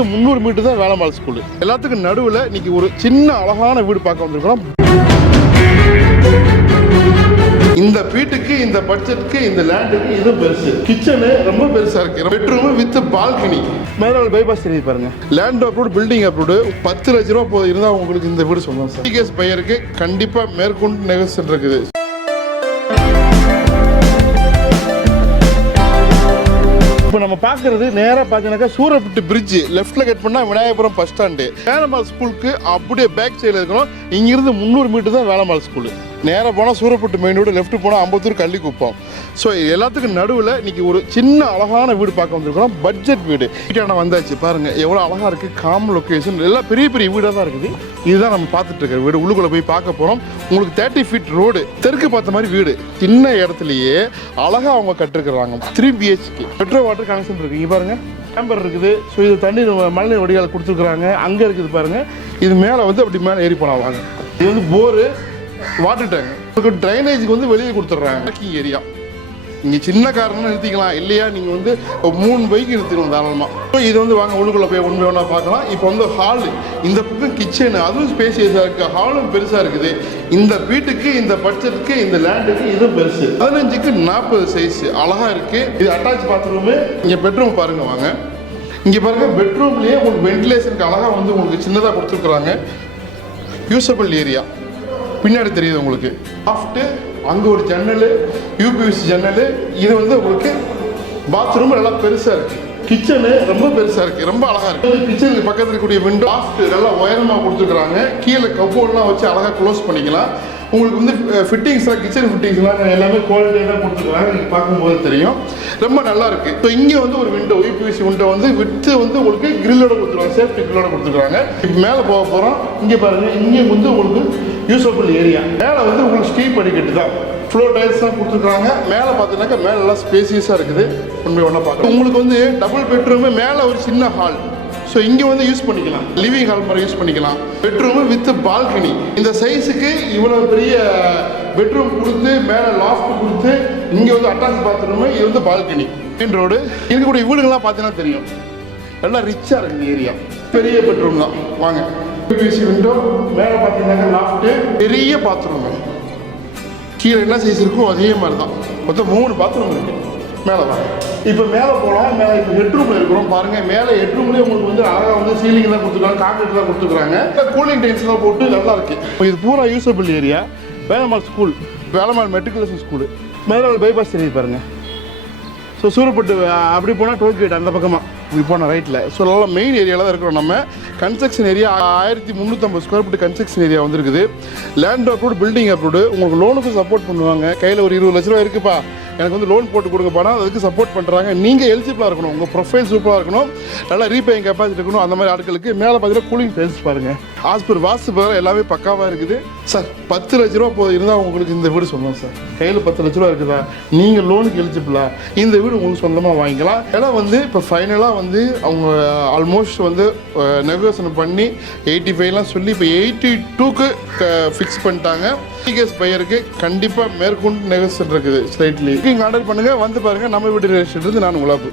இங்கிருந்து முந்நூறு மீட்டர் தான் வேளம்பாள் ஸ்கூல் எல்லாத்துக்கும் நடுவில் இன்னைக்கு ஒரு சின்ன அழகான வீடு பார்க்க வந்திருக்கிறோம். இந்த வீட்டுக்கு இந்த பட்ஜெட்டுக்கு இந்த லேண்டுக்கு இது பெருசு கிச்சனு ரொம்ப பெருசா இருக்கு. பெட்ரூம் வித் பால்கனி மேலே பைபாஸ் தெரியுது பாருங்க. லேண்ட் அப்ரூவ்டு பில்டிங் அப்ரூவ்டு பத்து லட்ச ரூபா போது இருந்தால் உங்களுக்கு இந்த வீடு சொல்லலாம் சார். டிகேஸ் பையருக்கு கண்டிப்பா மேற்கொண்டு நெகோசியேட் இருக்குது. இப்போ நம்ம பார்க்கறது நேராக பார்த்தீங்கன்னாக்கா சூரப்பட்டு பிரிட்ஜ் லெஃப்ட்டில் கட் பண்ணால் விநாயகபுரம் பஸ் ஸ்டாண்டு வேலம்மாள் ஸ்கூலுக்கு அப்படியே பேக் சைடில் இருக்கிறோம் இங்கிருந்து முந்நூறு மீட்டர் தான் வேலம்மாள் ஸ்கூலு நேராக போனால் சூரப்பட்டு மெயின் ரோடு லெஃப்ட் போனால் அம்பத்தூர் கள்ளிக்குப்பம் ஸோ எல்லாத்துக்கும் நடுவில் இன்னைக்கு ஒரு சின்ன அழகான வீடு பார்க்க வந்திருக்கிறோம். பட்ஜெட் வீடு. வீட்டான வந்தாச்சு. பாருங்கள் எவ்வளோ அழகாக இருக்குது காம் லொக்கேஷன் எல்லாம் பெரிய பெரிய வீடாக தான் இருக்குது. இதுதான் நம்ம பார்த்துட்டு இருக்கிற வீடு. உள்ளுக்குள்ளே போய் பார்க்க போகிறோம் உங்களுக்கு தேர்ட்டி ஃபீட் ரோடு தெற்கு பார்த்த மாதிரி வீடு. சின்ன இடத்துலையே அழகாக அவங்க கட்டிருக்கிறாங்க. Three BHK petrol water connection இருக்குது இங்கே பாருங்கள் டேம்பர் இருக்குது. ஸோ இது தண்ணீர் மழைநீர் வடிகால் கொடுத்துருக்குறாங்க. அங்கே இருக்குது பாருங்கள் இது மேலே வந்து அப்படி மேலே ஏறி போனால் வாங்க. இது வந்து போரு வாட்டர் டேங்க் உங்களுக்கு ட்ரைனேஜுக்கு வந்து வெளியே கொடுத்துட்றாங்க பார்க்கிங் ஏரியா நீங்கள் சின்ன காரணம் நிறுத்திக்கலாம். இல்லையா நீங்கள் வந்து மூணு பைக் நிறுத்திக்கணும் தாராளமாக இது வந்து வாங்க உள்ளுக்குள்ளே போய் ஒன்று வேணா பார்க்கலாம். இப்போ வந்து ஹாலு இந்த பக்கம் கிச்சனு அதுவும் ஸ்பேசியஸாக இருக்குது ஹாலும் பெருசாக இருக்குது. இந்த வீட்டுக்கு இந்த பட்ஜெட்டுக்கு இந்த லேண்டுக்கு இதுவும் பெருசு. பதினஞ்சுக்கு நாற்பது சைஸ் அழகாக இருக்குது இது அட்டாச் பாத்ரூமு இங்கே பெட்ரூம் பாருங்க வாங்க. இங்கே பாருங்கள் பெட்ரூம்லேயே உங்களுக்கு வென்டிலேஷனுக்கு அழகாக வந்து உங்களுக்கு சின்னதாக கொடுத்துருக்குறாங்க. யூஸபிள் ஏரியா பின்னாடி தெரியுது உங்களுக்கு. ஆஃப்ட்டு அங்கே ஒரு ஜன்னல் யூபிஎஸ் ஜன்னல் இது வந்து உங்களுக்கு பாத்ரூம் நல்லா பெருசாக இருக்குது கிச்சனு ரொம்ப பெருசாக இருக்குது ரொம்ப அழகாக இருக்குது கிச்சனுக்கு பக்கத்தில் இருக்கக்கூடிய விண்டோ ஆஃப்ட் நல்லா உயரமாக கொடுத்துருக்குறாங்க. கீழே கப்போர்ட்லாம் வச்சு அழகாக க்ளோஸ் பண்ணிக்கலாம். உங்களுக்கு வந்து ஃபிட்டிங்ஸ்லாம் கிச்சன் ஃபிட்டிங்ஸ்லாம் எல்லாமே குவாலிட்டியாக தான் நீங்கள் பார்க்கும்போது தெரியும். ரொம்ப நல்லா இருக்குது இப்போ இங்கே வந்து ஒரு விண்டோ யூபிஎஸ்சி விண்டோ வந்து விட்டு வந்து உங்களுக்கு கிரில்லோட கொடுத்துருவாங்க சேஃப்டி கிரில்லோட கொடுத்துருக்காங்க இப்போ மேலே போக போகிறோம் இங்கே பாருங்கள் இங்கே வந்து உங்களுக்கு யூஸபிள் ஏரியா மேலே வந்து உங்களுக்கு ஸ்டீப் படிக்கட்டு தான். ஃப்ளோர் டைல்ஸ் தான் கொடுத்துருக்காங்க. மேலே பார்த்தீங்கன்னாக்கா மேலே எல்லாம் ஸ்பேசியஸாக இருக்குது. உண்மை ஒன்றா பார்க்கலாம். உங்களுக்கு வந்து டபுள் பெட்ரூமு மேலே ஒரு சின்ன ஹால் ஸோ இங்கே வந்து யூஸ் பண்ணிக்கலாம். லிவிங் ஹால் மாதிரி யூஸ் பண்ணிக்கலாம். பெட்ரூமு வித் பால்கனி இந்த சைஸுக்கு இவ்வளோ பெரிய பெட்ரூம் கொடுத்து மேலே லாஃப்ட் கொடுத்து இங்கே வந்து அட்டாச் பாத்ரூமு இது வந்து பால்கனி மெயின் ரோடு இருக்கக்கூடிய வீடுகள்லாம் பார்த்தீங்கன்னா தெரியும். நல்லா ரிச்சாக இருக்குது ஏரியா பெரிய பெட்ரூம் தான். வாங்க. பிவிசி விண்டோ மேலே பார்த்தீங்கன்னா லாஃப்ட்டு பெரிய பாத்ரூம் கீழே என்ன சைஸ் இருக்கோ அதே மாதிரி தான் மொத்தம் மூணு பாத்ரூம் இருக்கு. மேலே தான் இப்போ மேலே போகிறோம் மேலே இப்போ ஹெட்ரூமில் இருக்கிறோம். பாருங்கள் மேலே ஹெட்ரூம்லேயே உங்களுக்கு வந்து அழகாக வந்து சீலிங் தான் கொடுத்துருக்காங்க கான்கிரீட் தான் கொடுத்துருக்காங்க கூலிங் டைல்ஸ்லாம் போட்டு நல்லா இருக்கு. இப்போ இது பூரா usable area Velammal school Velammal matriculation school மேலே பைபாஸ் தெரியுது பாருங்கள் ஸோ சூரப்பட்டு அப்படி போனால் டோல்கேட் அந்த பக்கமாக இப்படி போனால் ரைட்டில் ஸோ நல்லா மெயின் ஏரியாவில் தான் இருக்கிறோம் நம்ம. கன்ஸ்ட்ரக்ஷன் ஏரியா ஆயிரத்தி முந்நூற்றம்பது ஸ்கொயர் ஃபீட் கன்ஸ்ட்ரக்ஷன் ஏரியா வந்திருக்குது. லேண்ட் அப்ரூவ்டு பில்டிங் அப்ரூவ்டு உங்களுக்கு லோனுக்கு சப்போர்ட் பண்ணுவாங்க. கையில் ஒரு இருபது லட்ச ரூபா இருக்குப்பா. எனக்கு வந்து லோன் போட்டு கொடுங்கப்பானா அதுக்கு சப்போர்ட் பண்ணுறாங்க நீங்கள் எலிஜிபிளாக இருக்கணும். உங்கள் ப்ரொஃபைல் சூப்பராக இருக்கணும். நல்லா ரீபேயிங் கெப்பாசிட்டி இருக்கணும். அந்த மாதிரி ஆட்களுக்கு மேலே பார்த்தீங்கன்னா கூலிங் ஃபேஸ் பாருங்கள் ஆஸ்பர் வாஸ்து பாரு எல்லாமே பக்காவாக இருக்குது. சார் பத்து லட்ச ரூபா போது இருந்தால் உங்களுக்கு இந்த வீடு சொந்தம் சார். கையில் பத்து லட்ச ரூபா இருக்குதா? நீங்கள் லோனுக்கு எலிஜிபிளா இந்த வீடு உங்களுக்கு சொந்தமாக வாங்கிக்கலாம். ஏன்னா வந்து இப்போ ஃபைனலாக வந்து அவங்க ஆல்மோஸ்ட் வந்து நெகோசியேஷன் பண்ணி எயிட்டி ஃபைவ்லாம் சொல்லி இப்போ எயிட்டி டூக்கு ஃபிக்ஸ் பண்ணிட்டாங்க. டிகேஸ் பையருக்கு கண்டிப்பாக மேற்கொண்டு நெகோசியேஷன் இருக்குது ஸ்லைட்லி நீங்கள் ஆர்டர் பண்ணுங்கள் வந்து பாருங்கள் நம்ம வீட்டு ரேஷன் இருந்து நான் உங்களாப்பு